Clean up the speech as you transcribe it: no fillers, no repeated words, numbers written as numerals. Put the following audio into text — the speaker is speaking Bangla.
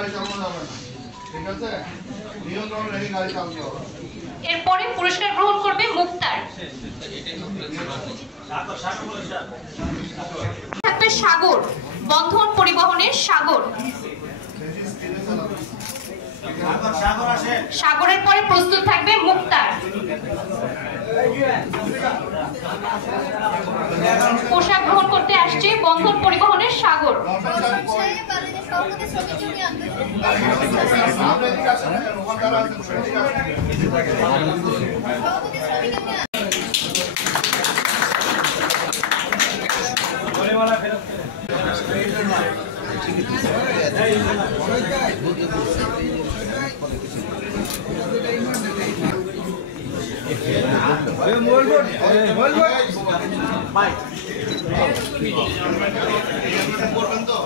গাড়ি চালানো যাবে না, ঠিক আছে? নিয়ন্ত্রণ রেখে গাড়ি চালাতে হবে। এরপরে পুরস্কার গ্রহণ করবে মুক্তার। থাকবে সাগর, বন্ধন পরিবহনের সাগর। সাগরের পরে প্রস্তুত থাকবে মুক্তার। পোশাক গ্রহণ করতে আসছে বন্ধন পরিবহনের সাগর। করবেন তো